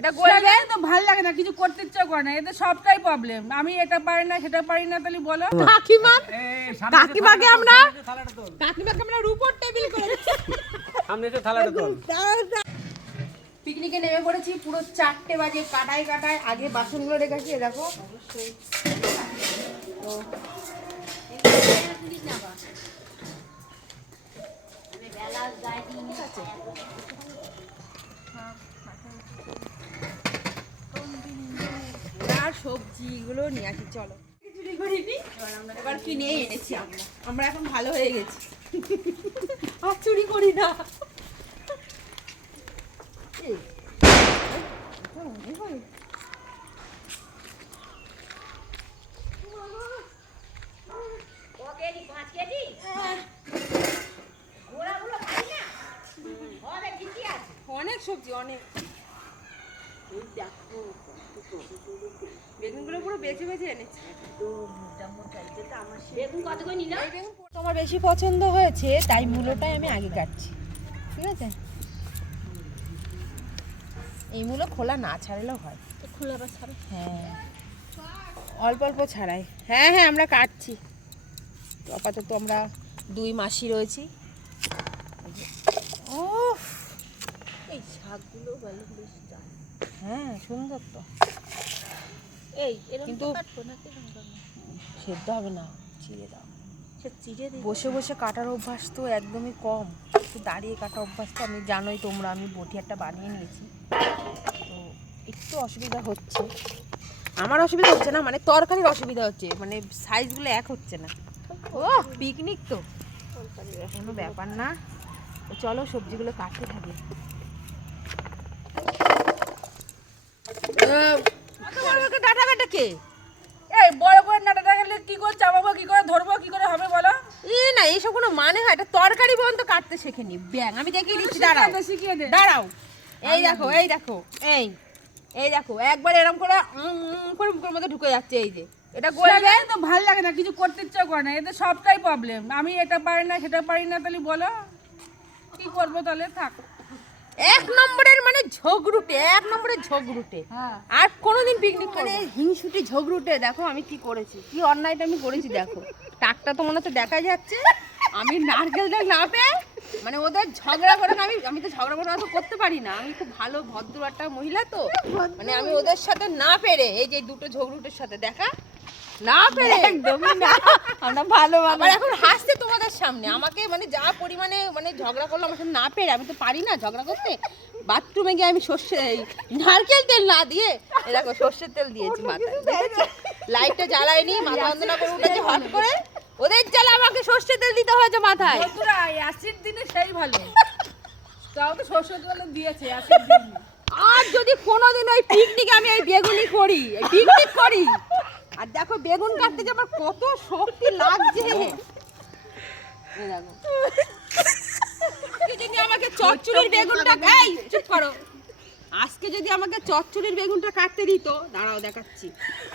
এটা গলবে তো ভালো লাগে না কিছু করতে ইচ্ছা করে না এতে সবটাই প্রবলেম আমি এটা পারি না সেটা পারি না তাহলে বলো কাকিমা কাকিমাকে আমরা কাকিমাকে আমরা রুপোর টেবিল করে সামনে এসে থালাটা তোল পিকনিকে নেমে পড়েছি পুরো চারটে বাজে কাটায় কাটায় আগে বাসনগুলো রেখেছি এ দেখো তো আর সবজিগুলো নিয়ে আসি, চলো। চুরি করিনি, এবার কিনে এনেছি আমরা এখন ভালো হয়ে গেছি। আর চুরি করি না এই, এটা মনে হয়। অনেক সবজি অনেক এই দেখো বেগুনগুলো পুরো বেছে বেছে এনেছি তোমার বেশি পছন্দ হয়েছে তাই মূলোটাই আমি আগে কাটছি। ঠিক আছে? এই মূলো খোলা না ছাড়লেও হয়। খোলা বা ছাড়া। হ্যাঁ। অল্প অল্প ছাড়াই। হ্যাঁ হ্যাঁ আমরা কাটছি। আপাতত আমরা দুই মাসি রয়েছি। ও এই শাকগুলো ভালো বেশ হ্যাঁ সুন্দর তো। এই কিন্তু না? সেদ্ধ হবে না চিড়ে দাও। বসে বসে কাটার অভ্যাস তো একদমই কম। একটু দাঁড়িয়ে কাটা অভ্যাস তো আমি জানোই তোমরা আমি বটি একটা বানিয়ে নিয়েছি। তো একটু অসুবিধা হচ্ছে। আমার অসুবিধা হচ্ছে না মানে তরকারির অসুবিধা হচ্ছে মানে সাইজগুলো এক হচ্ছে না। ও পিকনিক তো। কোনো ব্যাপার না। চলো সবজিগুলো কাটতে থাকি। ডাটা কাটা কে? এই বড় করে দেখালে কি করে চাপাবো কি করে ধরবো কি করে হবে বলো এ না এইসব কোনো মানে হয় এটা তরকারি পর্যন্ত কাটতে শেখেনি। ব্যাং আমি দেখিয়ে দিচ্ছি দাঁড়াও। দাঁড়াও। এই দেখো এই দেখো এই এই দেখো একবার এরকম করে করে মুখের মধ্যে ঢুকে যাচ্ছে এই যে। এটা গলবে তো ভালো লাগে না কিছু করতে ইচ্ছা করে না। এতে সবটাই প্রবলেম আমি এটা পারি না সেটা পারি না তাহলে বলো। কি করব তাহলে? থাক। এক নম্বরের মানে ঝগড়ুটে এক নম্বরের ঝগড়ুটে। হ্যাঁ। আর কোনোদিন পিকনিক করে হিংসুটি ঝগড়ুটে দেখো আমি কি করেছি কি অন্যায়টা আমি করেছি দেখো। টাকটা তো মনে হচ্ছে দেখা যাচ্ছে। আমি নারকেলটা না পেয়ে মানে ওদের ঝগড়া করে আমি আমি তো ঝগড়া করে অত করতে পারি না। আমি খুব ভালো ভদ্র একটা মহিলা তো। মানে আমি ওদের সাথে না পেরে এই যে দুটো ঝগড়ুটের সাথে দেখা না পেরে। একদমই না। আমরা ভালো আবার এখন হাসছে তোমাদের সামনে। আমাকে মানে যা পরিমাণে মানে ঝগড়া করল আমার সাথে না পেরে আমি তো পারি না ঝগড়া করতে। বাথরুমে গিয়ে আমি সর্ষে নারকেল তেল না দিয়ে দেখো সর্ষের তেল দিয়েছি মাথায়? লাইটটা জ্বালাইনি মাথা বন্ধনা করে উঠেছে হট করে। ওদের জ্বালা আমাকে সর্ষের তেল দিতে হয়েছে মাথায়। বন্ধুরা অ্যাসিড দিনে সেই ভালো। তাও তো শস্য জল দিয়েছে অ্যাসিড দিন আর যদি কোনোদিন ওই পিকনিকে আমি এই বেগুনি করি পিকনিক করি। আর দেখো বেগুন কাটতে যে আমার কত শক্তি লাগছে। এই দেখো। যদি আমাকে চচ্চড়ির বেগুনটা এই চুপ করো। আজকে যদি আমাকে চচ্চড়ির বেগুনটা কাটতে দিত দাঁড়াও দেখাচ্ছি।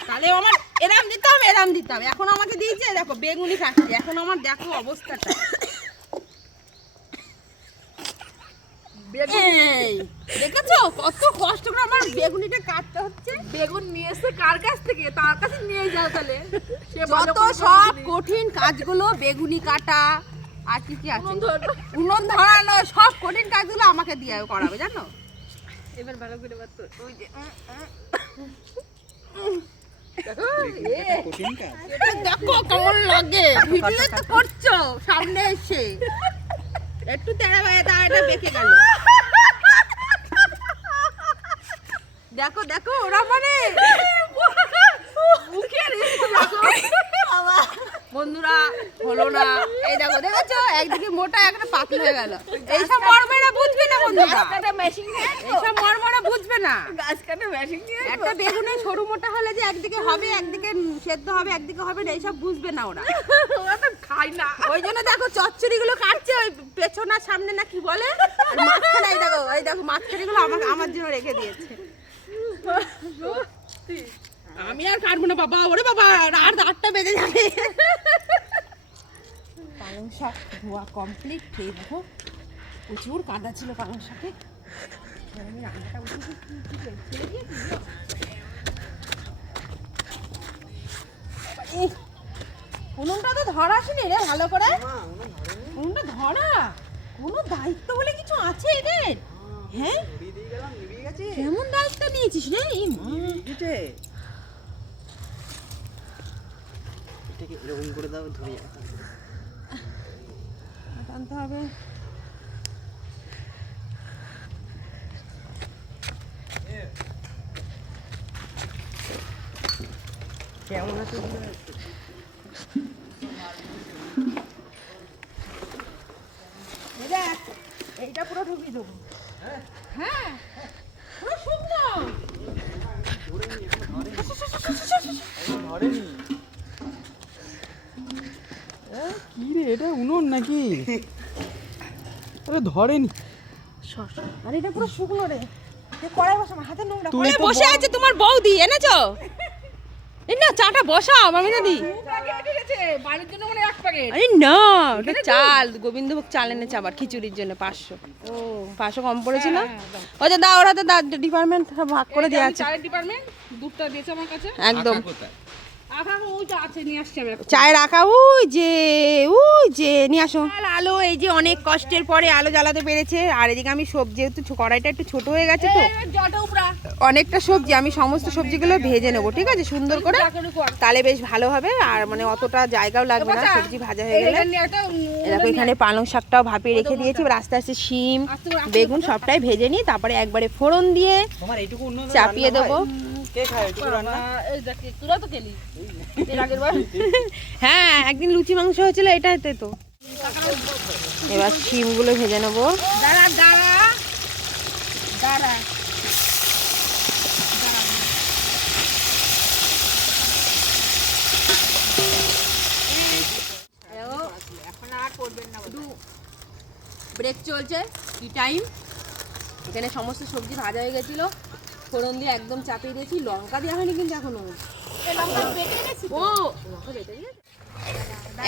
তাহলে আমার এরাম দিতাম এরাম দিতাম এখন আমাকে দিয়েছে দেখো বেগুনি কাটছে। এখন আমার দেখো অবস্থাটা। দেখেছ? কত কষ্ট করে আমার বেগুনিটা কাটতে হচ্ছে। বেগুন নিয়ে এসে কার কাছ থেকে? তার কাছে নিয়ে যাও তাহলে। যত সব কঠিন কাজগুলো বেগুনি কাটা আর কি কি আছে? উনুন ধরানো সব কঠিন কাজগুলো আমাকে দিয়ে করাবে জানো? এবার ভালো করে বাদ কর। ওই যে উম, কঠিন কাজ এটা দেখো কেমন লাগে। ভিডিও তো করছ সামনে এসে। একটু তেড়া ভাই দাঁড়াটা বেঁকে গেল। দেখো দেখো ওরা মানে বন্ধুরা হলো না। এই দেখো দেখেছ? একদিকে মোটা একটা পাতলা হয়ে গেল। এইসব বুঝবে না বন্ধুরা কাটা মেশিন নিয়ে এইসব মর্মরা বুঝবে না। গাছ কাটা মেশিন নিয়ে একটা বেগুনে সরু মোটা হলে যে একদিকে হবে একদিকে সেদ্ধ হবে একদিকে হবে না এইসব বুঝবে না ওরা। ওরা তো খায় না। ওই জন্য দেখো চচ্চড়ি গুলো কাটছে ওই পেছন সামনে না কি বলে? আর মাঝখানে এই দেখো এই দেখো মাঝখানে গুলো আমার আমার জন্য রেখে দিয়েছে। আমি আর কাটবো না বাবা ওরে বাবা রাত আটটা বেজে যাবে। পালং শাক ধোয়া কমপ্লিট খেয়ে দেখো। প্রচুর কাদা ছিল পালং শাকে ইহ, উনুনটা তো ধরা আসেনি রে ভালো করে। উনুনটা ধরা? কোনো দায়িত্ব বলে কিছু আছে এদের? হ্যাঁ? কেমন দায়িত্ব নিয়েছিস রে? এই মা। এটাকে এরকম করে দাও ধরিয়ে টানতে হবে। কেমন আছে? এইটা পুরো ঢুকিয়ে দেবো। হ্যাঁ পুরো শুকনো। ধরেনি কি রে এটা উনুন নাকি? আরে ধরেনি। আর এটা পুরো শুকনো রে। কড়াই বসা আমার হাতে নোংরা। তুই বসে আছে তোমার বৌদি এনেছো? এই না চাটা বসা মামি দাদি। দি দু প্যাকেট এনেছে বাড়ির জন্য মানে এক প্যাকেট আরে না ওটা চাল গোবিন্দভোগ চাল এনেছে আবার খিচুড়ির জন্য পাঁচশো। ও। পাঁচশো কম পড়েছে না? ওই যে দা ওরা তো দা ডিপার্টমেন্ট ভাগ করে দেওয়া আছে। ডিপার্টমেন্ট দুধটা দিয়েছে আমার কাছে। একদম। আবার ওই তো আছে নিয়ে আসছে আমি এখন। চায় রাখা ওই যে ওই যে নিয়ে আসো। আলো এই যে অনেক কষ্টের পরে আলো জ্বালাতে পেরেছে। আর এদিকে আমি সবজি যেহেতু ছো- কড়াইটা একটু ছোট হয়ে গেছে তো অনেকটা সবজি আমি সমস্ত সবজিগুলো ভেজে নেব ঠিক আছে? সুন্দর করে। তাহলে বেশ ভালো হবে আর মানে অতটা জায়গাও লাগবে না সবজি ভাজা হয়ে গেলে। এইখানে নিয়ে একটা উম, এ দেখো এখানে পালং শাকটাও ভাপিয়ে রেখে দিয়েছি এবার আস্তে আস্তে শিম বেগুন সবটাই ভেজে নিই তারপরে একবারে ফোড়ন দিয়ে তোমার এইটুকু উনুন চাপিয়ে দেবো। কে হ্যাঁ একদিন লুচি মাংস হয়েছিল এটাতে তো। এবার শিমগুলো ভেজে নেব। দাঁড়া দাঁড়া। দাঁড়া। ব্রেক চলছে টি টাইম এখানে সমস্ত সবজি ভাজা হয়ে গেছিল। ফোড়ন দিয়ে একদম চাপিয়ে দিয়েছি। লঙ্কা দেওয়া হয়নি কিন্তু এখনও। ও?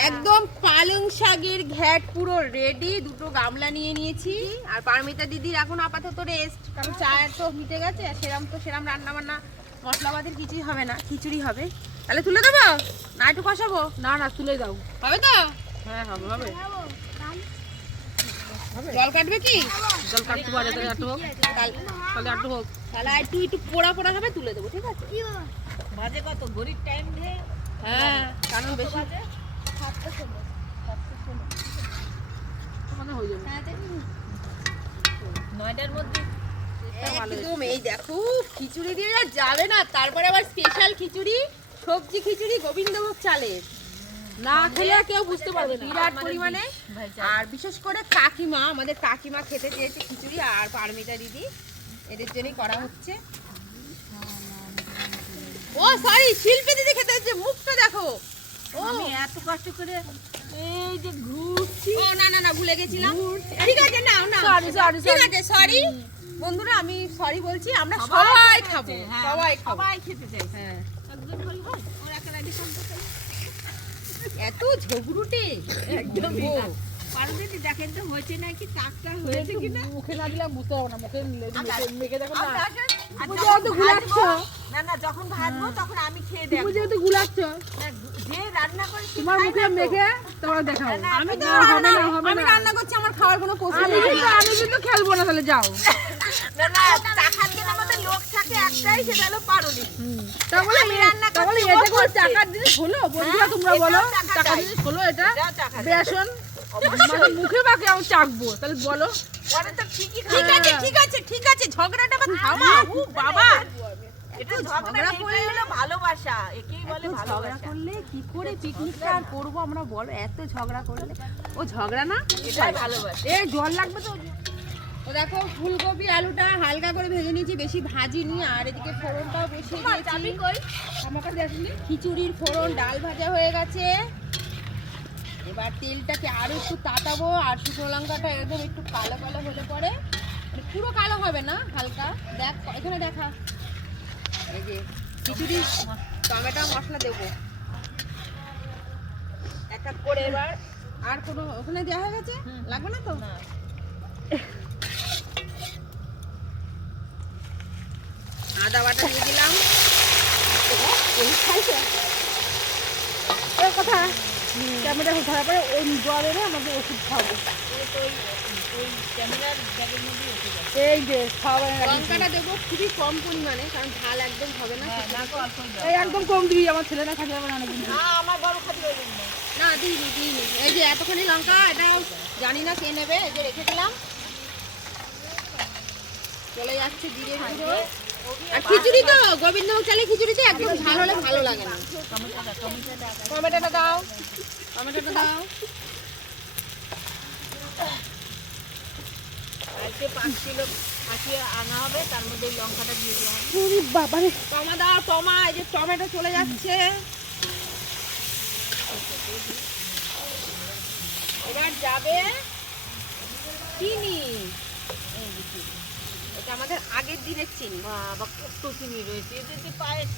একদম পালং শাকের ঘ্যাট পুরো রেডি দুটো গামলা নিয়ে নিয়েছি। আর পারমিতা দিদির এখন আপাতত রেস্ট কারণ চায়ের তো মিটে গেছে আর সেরাম তো সেরাম রান্না বান্না মশলাপাতির কিছুই হবে না খিচুড়ি হবে। তাহলে তুলে দেবো? না একটু কষাবো? না না তুলে দাও। হবে তো? হ্যাঁ হবে হবে। জল কাটবে কি? জল কাটতে পারে তাহলে একটু হোক। তাহলে তাহলে একটু হোক। তাহলে একটু একটু পোড়া পোড়া হবে তুলে দেবো ঠিক আছে? বাজে কত? ঘড়ির টাইম দিয়ে হ্যাঁ কারণ বেশি মানে হয়ে যাবে। নয়টার মধ্যে। একদম এই দেখো খিচুড়ি দিয়ে যা যাবে না তারপরে আবার স্পেশাল খিচুড়ি সবজি খিচুড়ি গোবিন্দভোগ চালের। না খেলে কেউ বুঝতে পারবে বিরাট পরিমাণে। আর বিশেষ করে কাকিমা আমাদের কাকিমা খেতে চেয়েছে খিচুড়ি আর পারমিতা দিদি এদের জন্যই করা হচ্ছে। ও সরি শিল্পী দিদি খেতে হচ্ছে মুখটা দেখো। ও। আমি এত কষ্ট করে এই যে ঘুরছি। ও না না না ভুলে গেছিলাম। ঠিক আছে না না Sorry, sorry, ঠিক আছে সরি বন্ধুরা আমি সরি বলছি আমরা সবাই খাব হ্যাঁ, সবাই খাব। সবাই খেতে চাইছে। হ্যাঁ হয় এত ঝগড়ুটে। একদম দেখেন তো হয়েছে নাকি? টাকটা হয়েছে কিনা? মুখে না দিলে বুঝতে পারব না মুখে মেখে- দেখো না। যেহেতু গুলাচ্ছ না না যখন ভাজবো তখন আমি খেয়ে দেখব। যেহেতু গুলাচ্ছ যে রান্না করে তোমার মুখে মেখে তোমার দেখাও। আমি তো না, হবে না, হবে আমি রান্না করছি আমার খাওয়ার কোনো আমি কিন্তু আমি কিন্তু খেলব না তাহলে যাও। না না টাকার আমাদের লোক থাকে একটাই সেটা হলো পারুলি। তাহলে আমি রান্না করছি, এটা কোনো টাকার জিনিস হলো বন্ধুরা হ্যাঁ, তোমরা বলো টাকার জিনিস হলো এটা বেসন মানে মুখে মাখে আমি চাকবো তাহলে বলো। পরে তো ঠিকই ঠিক আছে ঠিক আছে ঠিক আছে ঝগড়াটা আবার থামাও। ও বাবা এটা ঝগড়া করলে হলো ভালোবাসা একেই বলে ঝগড়া করলে কি করে পিকনিকটা আর করব আমরা বলো? এত ঝগড়া করলে। ও ঝগড়া না? এটাই ভালোবাসা। এ জল লাগবে তো? ও দেখো ফুলকপি আলুটা হালকা করে ভেজে নিয়েছি বেশি ভাজিনি আর এদিকে ফোড়নটাও বেশি দিয়েছি। খিচুড়ির ফোড়ন ডাল ভাজা হয়ে গেছে। এবার তেলটাকে আরও একটু তাতাবো আর শুকনো লঙ্কাটা একদম একটু কালো কালো হলে পরে মানে পুরো কালো হবে না হালকা? দেখ এখানে দেখা। এই যে খিচুড়ি টমেটো মশলা দেবো। এক এক করে এবার আর কোনো ওখানে দেওয়া হয়ে গেছে? লাগবে না তো? আদা বাটা দিয়ে দিলাম। ক্যামেরা ধরা পরে ওই জল এনে আমাদের ওষুধ খাব এই যে খাবার লঙ্কাটা দেবো খুবই কম পরিমাণে কারণ ঝাল একদম হবে না এই একদম কম দিবি আমার ছেলে না খাতে পারবে না অনেকদিন না দিইনি দিইনি। এই যে এতখানি লঙ্কা এটা জানি না কে নেবে এই যে রেখে দিলাম। চলে যাচ্ছে গুঁড়ো। আর খিচুড়ি তো গোবিন্দভোগ চালের খিচুড়িতে একদম ঝাল হলে ভালো লাগে না। টমেটোটা দাও। টমেটোটা দাও। বাবারে। টমা দাও টমা এই যে টমেটো চলে যাচ্ছে। এবার যাবে চিনি। এটা আমাদের আগের দিনের চিনি। বাবা কত চিনি রয়েছে? এতে যে পায়েস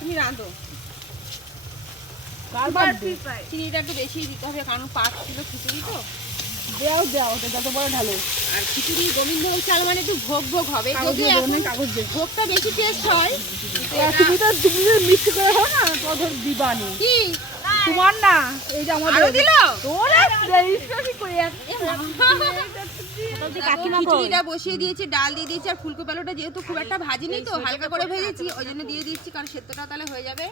তুমি রাঁধো। চিনিটা একটু বেশি দিতে হবে কারণ পাক ছিল খিচুড়ি তো। দেও দেও ওটা যত বড় ঢালো আর খিচুড়ি গোবিন্দভোগ চাল মানে একটু ভোগ ভোগ হবে। কাগজ যদিও দিয়ে দেবো না, এখন কাগজ ভোগটা বেশি টেস্ট হয় তুমি তো তুমি তো মিক্স করে হয় না তো ধর দিবানি। কি? তোমার না এই যে আমাদের দিল? তোর বিশ্বাসই করি খিচুড়িটা বসিয়ে দিয়েছি ডাল দিয়ে দিয়েছি আর ফুলকপি আলুটা যেহেতু খুব একটা ভাজিনি তো হালকা করে ভেজেছি ওই জন্য দিয়ে দিচ্ছি কারণ সেদ্ধটা তাহলে হয়ে যাবে।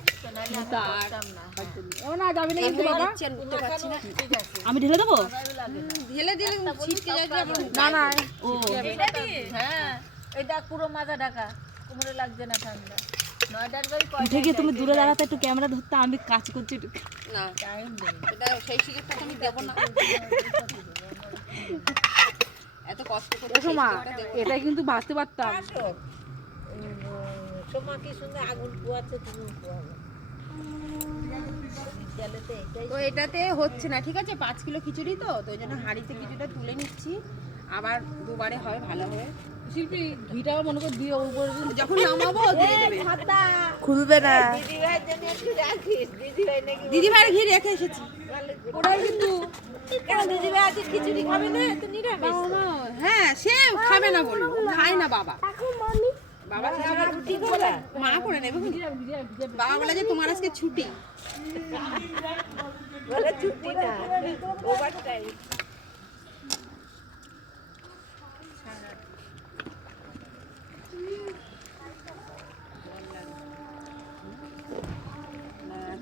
ও না। যাবি না কিন্তু বাবা আমি ঢেলে দেবো? ঢেলে দিলে ছিটকে যাবে না না ও। হ্যাঁ এটা পুরো মাথা ঢাকা। কোমরে লাগছে না ঠান্ডা। উঠে গিয়ে তুমি দূরে দাঁড়াতে একটু ক্যামেরা ধরতে আমি কাজ করছি একটু। না এটা সেই সুযোগটা আমি দেবো না। এত কষ্ট করে দেখো এটা কিন্তু ভাজতে পারতাম। সোমা কি সুন্দর আগুন পোয়াচ্ছে তুমি পোয়াবে? তো এটাতে হচ্ছে না ঠিক আছে? পাঁচ কিলো খিচুড়ি তো তো ওই জন্য হাঁড়িতে কিছুটা তুলে নিচ্ছি। আবার দুবারে হয় ভালো হবে শিল্পী ঘিটা মনে করে দিয়ে উপরে যখন নামাবো দিয়ে দেবে। খুলবে না। দিদি ভাইয়ের জন্য একটু রাখিস। দিদি ভাই নাকি দিদি ভাইয়ের ঘি রেখে এসেছি। ওরাই কিন্তু কেন দিদি আজকে খিচুড়ি খাবে না? তো নিরামিষ। হ্যাঁ সে খাবে না বলল। খায় না বাবা। বাবা রুটি করে মা করে নেবে বাবা বলে যে তোমার আজকে ছুটি। বলে ছুটি না ওভার টাইম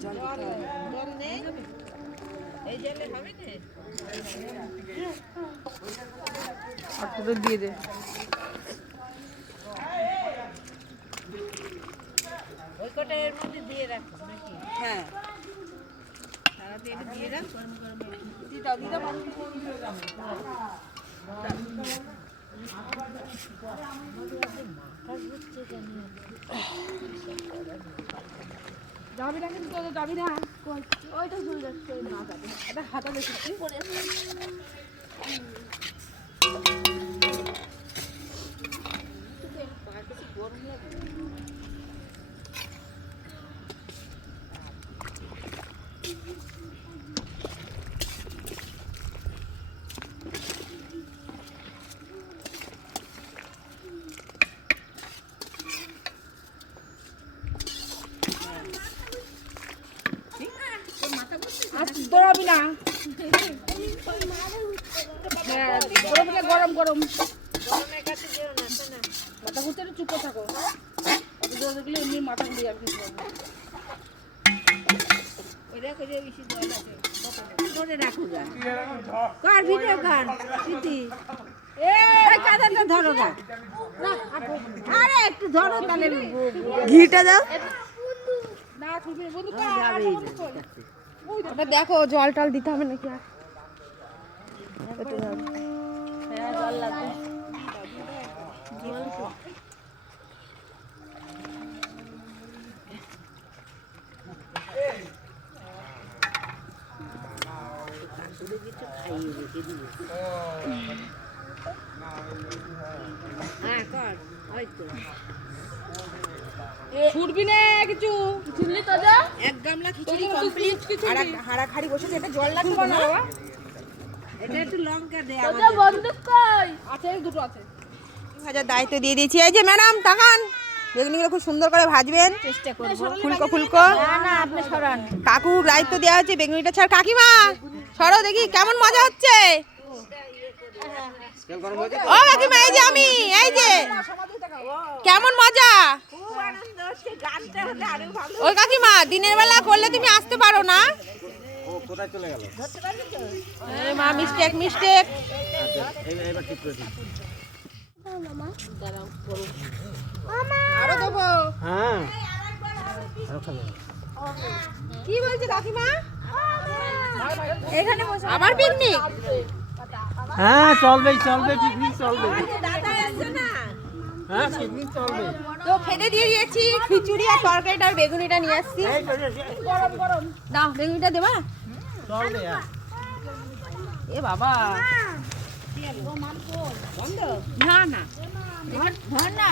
জল নেই জলে হবে না হাতটা দিয়ে দে। ওই কটা এর মধ্যে দিয়ে রাখিস নাকি হ্যাঁ। দিয়ে রাখ গরম গরম দিয়ে দাও দিয়ে দাও যাবি না কিন্তু তোদের যাবি না। ওইটা ঝুল যাচ্ছে না, যাবে এটা হাতা দেখেছি আর দৌড়াবি না। হ্যাঁ গরম কে গরম গরম। না না মাথা ঘুরতে একটু চুপ থাকো। অত এমনি মাথা ঘুরে যাবে না। কার ভিডিও কার প্রীতি। এই কাদাটা ধরো গা। আরে একটু ধরো তাহলে। ঘিটা দাও। না বন্ধু ওটা দেখো জল টল দিতে হবে নাকি আর? হ্যাঁ কর ওই তো ছুটবি না কিছু? ছুটলি তো যা। এক গামলা খিচুড়ি কমপ্লিট আর হাড়া খাড়ি বসেছে এটা জল লাগবে না এটা একটু লঙ্কা দে বন্দুক কই? আছে দুটো আছে। ভাজার দায়িত্ব দিয়ে দিয়েছি। এই যে ম্যাডাম তাকান। বেগুনিগুলো খুব সুন্দর করে ভাজবেন। চেষ্টা করব। ফুলকো ফুলকো। না না আপনি সরান। কাকু দায়িত্ব দেওয়া হচ্ছে বেগুনিটা ছাড়। কাকিমা সরো দেখি কেমন মজা হচ্ছে? ও কাকিমা এই যে আমি এই যে। কেমন মজা খুব আনন্দ হচ্ছে গানটা হলে আরও ভালো ওই কাকিমা দিনের বেলা করলে তুমি আসতে পারো না। মা মিস্টেক মিস্টেক আরও দেবো। হ্যাঁ। কি বলছে কাকিমা? এখানে বসে। আবার পিকনিক হ্যাঁ চলবে চলবে পিকনিক চলবে দাদা আসছে না? হ্যাঁ চলবে তো খেতে দিয়ে দিয়েছি খিচুড়ি আর তরকারিটা আর বেগুনিটা নিয়ে আসছি। দাও বেগুনিটা দেবা? হ্যাঁ এ বাবা। না না। না।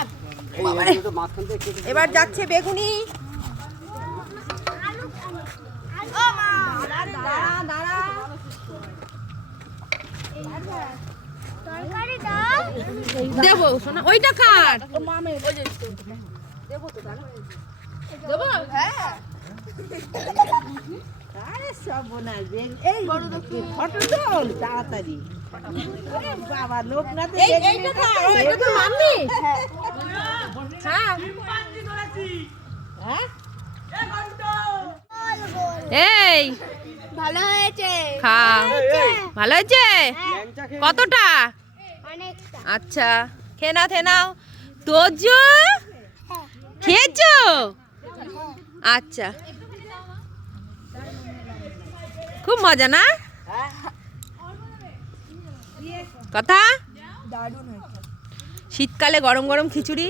এবার যাচ্ছে বেগুনি। দাঁড়া, দাঁড়া। দেবো শোনা ওইটা কার? হ্যাঁ তাড়াতাড়ি। বাবা লোক এই এইটা কার? ও, এটা তো মাম্মি। হ্যাঁ। এই। ভালো হয়েছে। খা। ভালো হয়েছে? কতটা? আচ্ছা খেয়ে নাও খেয়ে নাও। তোজো? খেয়েছো? আচ্ছা। খুব মজা না? কথা? শীতকালে গরম গরম খিচুড়ি?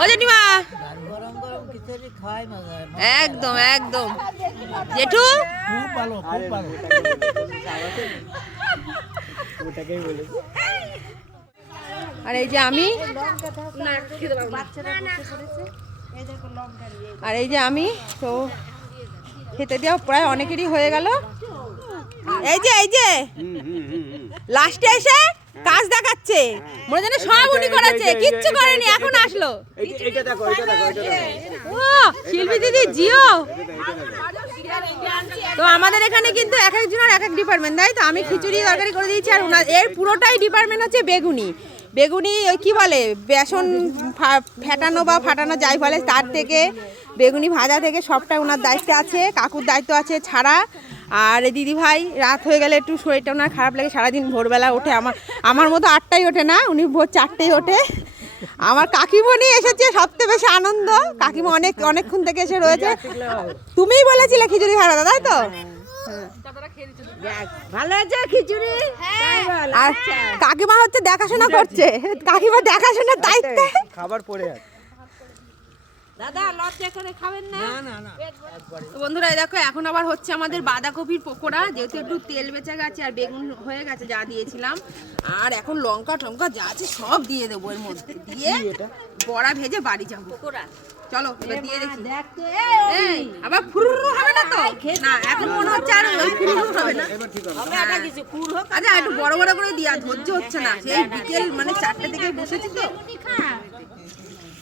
ও জেঠিমা! একদম একদম। জেঠু? খুব ভালো খুব ভালো। ওটাকেই বলে। আর এই যে আমি? আর এই যে আমি? তো খেতে দেওয়া প্রায় অনেকেরই হয়ে গেল। এই যে এই যে। লাস্টে এসে কাজ দেখাচ্ছে। মনে যেন সব উনি করেছে কিচ্ছু করেনি এখন আসলো। এটা দেখো এটা দেখো ও শিল্পী দিদি জিও। তো আমাদের এখানে কিন্তু এক একজনের এক এক ডিপার্টমেন্ট তাই তো? আমি খিচুড়ি তরকারি করে দিয়েছি আর ওনার এর পুরোটাই ডিপার্টমেন্ট হচ্ছে বেগুনি। বেগুনি ওই কি বলে, বেসন ফেটানো বা ফাটানো যাই বলে, তার থেকে বেগুনি ভাজা থেকে সবটা ওনার দায়িত্বে আছে, কাকুর দায়িত্ব আছে ছাড়া। আর দিদি ভাই রাত হয়ে গেলে একটু শরীরটা ওনার খারাপ লাগে, সারাদিন ভোরবেলা ওঠে, আমার আমার মতো আটটাই ওঠে না, উনি ভোর চারটেই ওঠে। আমার কাকিমণি এসেছে সবচেয়ে বেশি আনন্দ। কাকিমা অনেক অনেকক্ষণ থেকে এসে রয়েছে। তুমিই বলেছিলে খিচুড়ি খাওয়া তাই তো? ভালো হয়েছে খিচুড়ি? আর কাকিমা হচ্ছে দেখাশোনা করছে। কাকিমা দেখাশোনার দায়িত্বে। খাবার পড়ে আছে। দাদা লজ্জা করে খাবেন না বন্ধুরা দেখো এখন আবার হচ্ছে আমাদের বাঁধাকপির পকোড়া যেহেতু একটু তেল বেঁচে গেছে আর বেগুন হয়ে গেছে যা দিয়েছিলাম আর এখন লঙ্কা টঙ্কা যা আছে সব দিয়ে দেবো এর মধ্যে দিয়ে বড়া ভেজে বাড়ি যাব পকোড়া চলো এবার দিয়ে দেখি এই, আবার ফুরুরু হবে না তো না এখন মনে হচ্ছে আর ওই ফুরুরু হবে না আচ্ছা একটু বড় বড় করে দিয়া ধৈর্য হচ্ছে না সেই বিকেল মানে চারটে থেকে বসেছি তো ও চচ্চড়ি দিয়ে খাবে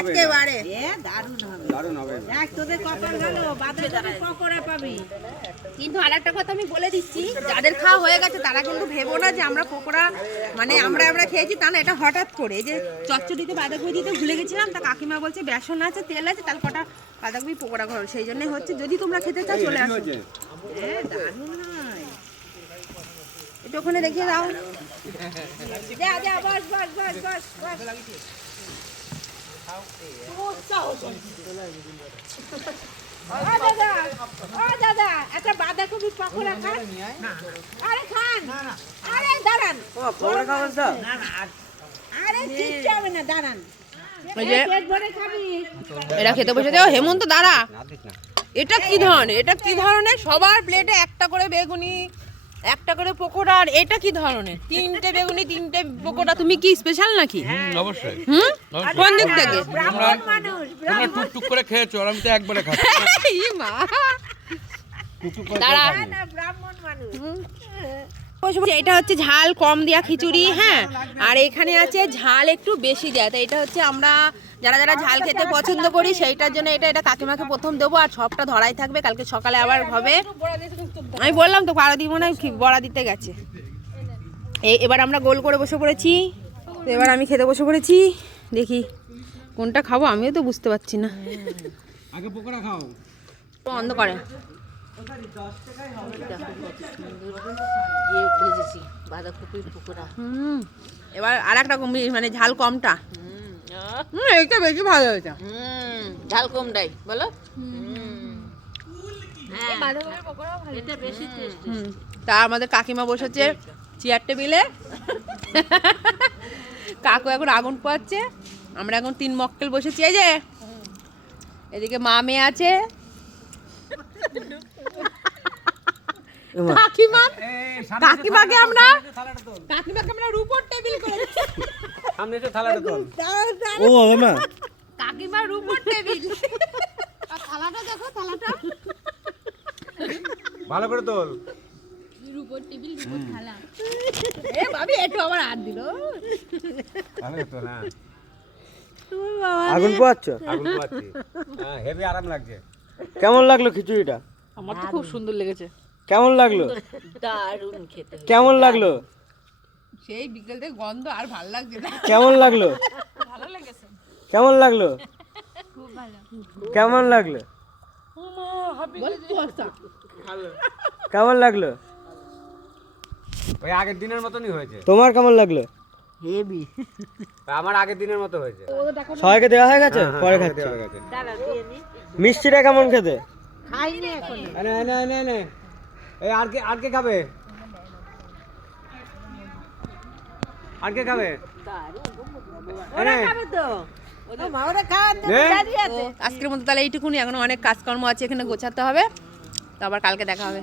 একেবারে। দারুণ হবে। দারুণ হবে দেখ তোদের কপাল পকোড়া পাবি। কিন্তু আর একটা কথা আমি বলে দিচ্ছি যাদের খাওয়া হয়ে গেছে তারা কিন্তু ভেবো না যে আমরা পকোড়া মানে আমরা আমরা খেয়েছি তা না এটা হঠাৎ করে। যে চচ্চড়িতে বাঁধাকপি দিতে ভুলে গেছিলাম তা কাকিমা বলছে বেসন আছে তেল আছে তাহলে কটা বাঁধাকপি পকোড়া ঘর। সেই জন্য হচ্ছে যদি তোমরা খেতে চাও চলে আসো। এ দারুণ হয়। একটু ওখানে দেখিয়ে দাও। যা যা বস বস বস বস বস খাবি। এরা খেতে বসে দেও হেমন্ত দাঁড়া। এটা কি ধরনের? এটা কি ধরনের? সবার প্লেটে একটা করে বেগুনি একটা করে পকোড়া আর এটা কি ধরনের? তিনটে বেগুনি তিনটে পকোড়া তুমি কি স্পেশাল নাকি? অবশ্যই। হুম? কোন দিক থেকে? তোমরা টুকটুক করে খেয়েছো আর আমি তো একবারে খাচ্ছি। ই মা দাঁড়া। না ব্রাহ্মণ মানুষ। এটা হচ্ছে ঝাল কম দেওয়া খিচুড়ি হ্যাঁ? আর এখানে আছে ঝাল একটু বেশি দেয়। তো এটা হচ্ছে আমরা যারা যারা ঝাল খেতে পছন্দ করি সেইটার জন্য এটা এটা কাকিমাকে প্রথম দেবো আর সবটা ধরাই থাকবে। কালকে সকালে আবার হবে। আমি বললাম তো পাড়া দিব না বড়া দিতে গেছে। এই এবার আমরা গোল করে বসে পড়েছি। এবার আমি খেতে বসে পড়েছি। দেখি কোনটা খাব আমিও তো বুঝতে পারছি না। আগে পকোড়া খাও। বন্ধ করে ভেজেছি বাঁধাকপির পকোড়া হুম এবার আর একটা কম মানে ঝাল কমটা। হুম এইটা বেশি ভালো হয়েছে। হুম ঝাল কম দেয় বলো? হ্যাঁ। এটা বেশি টেস্ট হুম। তা আমাদের কাকিমা বসেছে চেয়ার টেবিলে কাকু এখন আগুন পোয়াচ্ছে আমরা এখন তিন মক্কেল বসেছি এই যে। এদিকে মা মেয়ে আছে। কাকিমা কাকিমাকে আমরা কাকিমাকে আমরা রূপর টেবিল করেছি সামনে এসে থালাটা তোল। ও না কাকিমা রূপর টেবিল। থালাটা দেখো থালাটা। ভালো করে তোল। এ ভাবি একটু আমার হাত দিল। ভালো তো না আগুন পোয়াচ্ছ আগুন পোয়াচ্ছি হ্যাঁ হেভি আরাম লাগছে। কেমন লাগল খিচুড়িটা? আমার তো খুব সুন্দর লেগেছে। কেমন লাগল? দারুণ খেতে কেমন লাগল? সেই বিকেল থেকে গন্ধ আর ভালো লাগছে না। কেমন লাগল? কেমন লাগল? কেমন লাগল? কেমন লাগল? ওই আগের দিনের মতনই হয়েছে। তোমার কেমন লাগল? হেভি আমার আগের দিনের মতো হয়েছে। সবাইকে দেওয়া হয়ে গেছে? পরে খাচ্ছি। মিষ্টিটা কেমন খেতে? খাইনি এখন। এনে এনে এনে এই আর কে আর কে খাবে? আর কে খাবে। তো। আজকের মতো তাহলে এইটুকুনি এখন অনেক কাজকর্ম আছে এখানে গোছাতে হবে। তো আবার কালকে দেখা হবে।